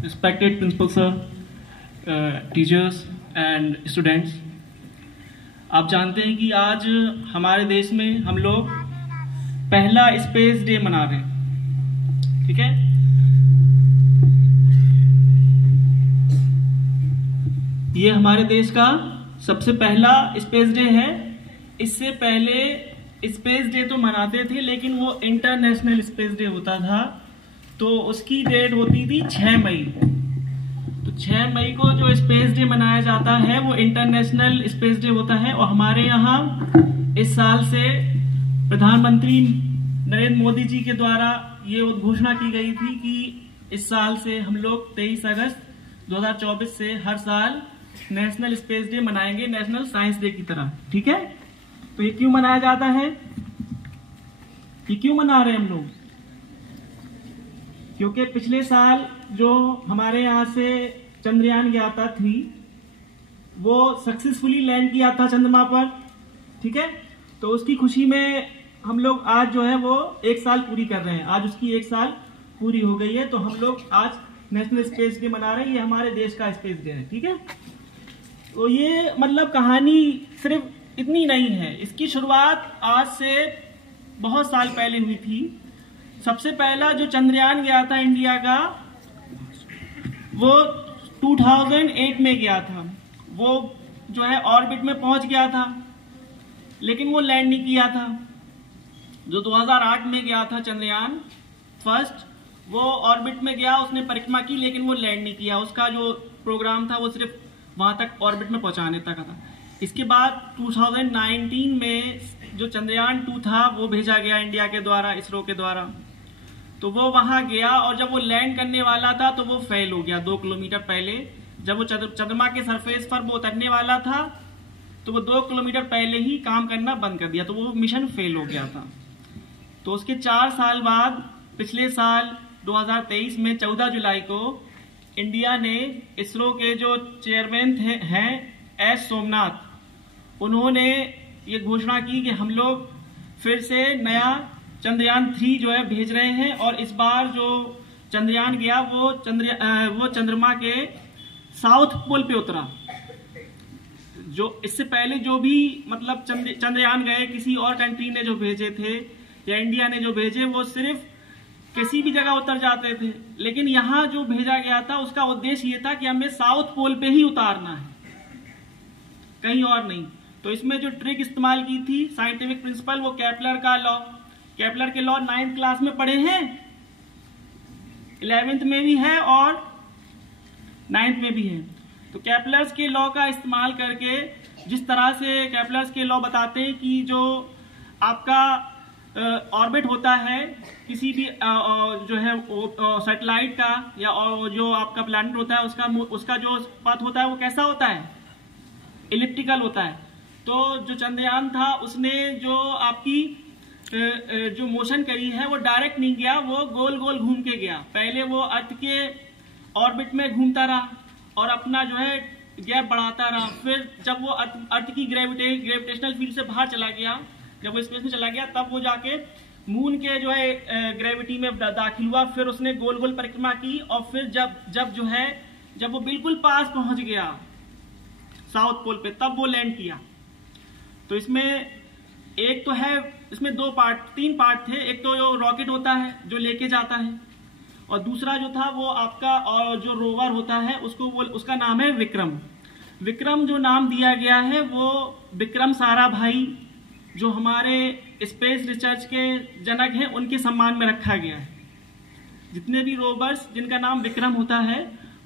Respected principal sir, teachers and students, आप जानते हैं कि आज हमारे देश में हम लोग पहला स्पेस डे मना रहे हैं, ठीक है। ये हमारे देश का सबसे पहला स्पेस डे है। इससे पहले स्पेस डे तो मनाते थे, लेकिन वो इंटरनेशनल स्पेस डे होता था, तो उसकी डेट होती थी 6 मई। तो 6 मई को जो स्पेस डे मनाया जाता है वो इंटरनेशनल स्पेस डे होता है। और हमारे यहाँ इस साल से प्रधानमंत्री नरेंद्र मोदी जी के द्वारा ये घोषणा की गई थी कि इस साल से हम लोग 23 अगस्त 2024 से हर साल नेशनल स्पेस डे मनाएंगे, नेशनल साइंस डे की तरह, ठीक है। तो ये क्यों मनाया जाता है, ये क्यों मना रहे हैं हम लोग? क्योंकि पिछले साल जो हमारे यहाँ से चंद्रयान यात्रा थी वो सक्सेसफुली लैंड किया था चंद्रमा पर, ठीक है। तो उसकी खुशी में हम लोग आज जो है वो 1 साल पूरी कर रहे हैं। आज उसकी 1 साल पूरी हो गई है, तो हम लोग आज नेशनल स्पेस डे मना रहे हैं। ये हमारे देश का स्पेस डे है, ठीक है। तो ये मतलब कहानी सिर्फ इतनी नहीं है, इसकी शुरुआत आज से बहुत साल पहले हुई थी। सबसे पहला जो चंद्रयान गया था इंडिया का वो 2008 में गया था। वो जो है ऑर्बिट में पहुंच गया था, लेकिन वो लैंड नहीं किया था। जो 2008 में गया था चंद्रयान फर्स्ट, वो ऑर्बिट में गया, उसने परिक्रमा की, लेकिन वो लैंड नहीं किया। उसका जो प्रोग्राम था वो सिर्फ वहां तक ऑर्बिट में पहुंचाने तक था। इसके बाद 2019 में जो चंद्रयान 2 था वो भेजा गया इंडिया के द्वारा, इसरो के द्वारा। तो वो वहां गया और जब वो लैंड करने वाला था तो वो फेल हो गया 2 किलोमीटर पहले। जब वो चंद्रमा के सरफेस पर वो उतरने वाला था तो वो 2 किलोमीटर पहले ही काम करना बंद कर दिया, तो वो मिशन फेल हो गया था। तो उसके 4 साल बाद पिछले साल 2023 में 14 जुलाई को इंडिया ने इसरो के जो चेयरमैन हैं एस सोमनाथ, उन्होंने ये घोषणा की कि हम लोग फिर से नया चंद्रयान 3 जो है भेज रहे हैं। और इस बार जो चंद्रयान गया वो चंद्रमा के साउथ पोल पे उतरा। जो इससे पहले जो भी मतलब चंद्रयान गए, किसी और कंट्री ने जो भेजे थे या इंडिया ने जो भेजे, वो सिर्फ किसी भी जगह उतर जाते थे। लेकिन यहाँ जो भेजा गया था उसका उद्देश्य ये था कि हमें साउथ पोल पे ही उतारना है, कहीं और नहीं। तो इसमें जो ट्रिक इस्तेमाल की थी, साइंटिफिक प्रिंसिपल, वो केपलर का लॉ, केपलर के लॉ 9th क्लास में पढ़े हैं, 11th में भी है और 9th में भी है। तो केपलर्स के लॉ का इस्तेमाल करके, जिस तरह से केपलर्स के लॉ बताते हैं कि जो आपका ऑर्बिट होता है किसी भी जो है सैटेलाइट का या जो आपका प्लैनेट होता है उसका जो पथ होता है वो कैसा होता है, इलिप्टिकल होता है। तो जो चंद्रयान था उसने जो आपकी जो मोशन करी है वो डायरेक्ट नहीं गया, वो गोल गोल घूम के गया। पहले वो अर्थ के ऑर्बिट में घूमता रहा और अपना जो है गैप बढ़ाता रहा। फिर जब वो अर्थ की ग्रेविटेशनल फील्ड से बाहर चला गया, जब वो स्पेस में चला गया, तब वो जाके मून के जो है ग्रेविटी में दाखिल हुआ। फिर उसने गोल गोल परिक्रमा की और फिर जब वो बिल्कुल पास पहुंच गया साउथ पोल पे, तब वो लैंड किया। तो इसमें एक तो है, इसमें 3 पार्ट थे। एक तो जो रॉकेट होता है जो लेके जाता है, और दूसरा जो था वो आपका और जो रोवर होता है उसका नाम है विक्रम। विक्रम जो नाम दिया गया है वो विक्रम साराभाई, जो हमारे स्पेस रिसर्च के जनक हैं, उनके सम्मान में रखा गया है। जितने भी रोवर्स जिनका नाम विक्रम होता है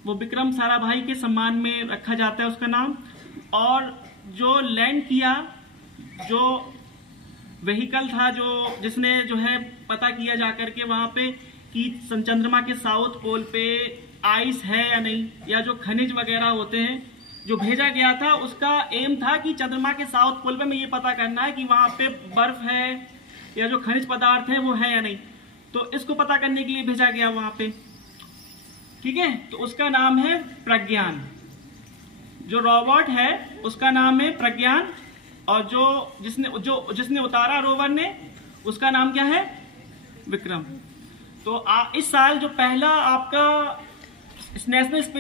वो विक्रम साराभाई के सम्मान में रखा जाता है उसका नाम। और जो लैंड किया, जो व्हीकल था, जिसने जो है पता किया जाकर के वहां पे कि चंद्रमा के साउथ पोल पे आइस है या नहीं, या जो खनिज वगैरह होते हैं, जो भेजा गया था उसका एम था कि चंद्रमा के साउथ पोल पे में ये पता करना है कि वहां पे बर्फ है या जो खनिज पदार्थ है वो है या नहीं। तो इसको पता करने के लिए भेजा गया वहां पे, ठीक है। तो उसका नाम है प्रज्ञान। जो रोबोट है उसका नाम है प्रज्ञान, और जिसने उतारा रोवर ने, उसका नाम क्या है, विक्रम। तो इस साल जो पहला आपका नेशनल स्पेस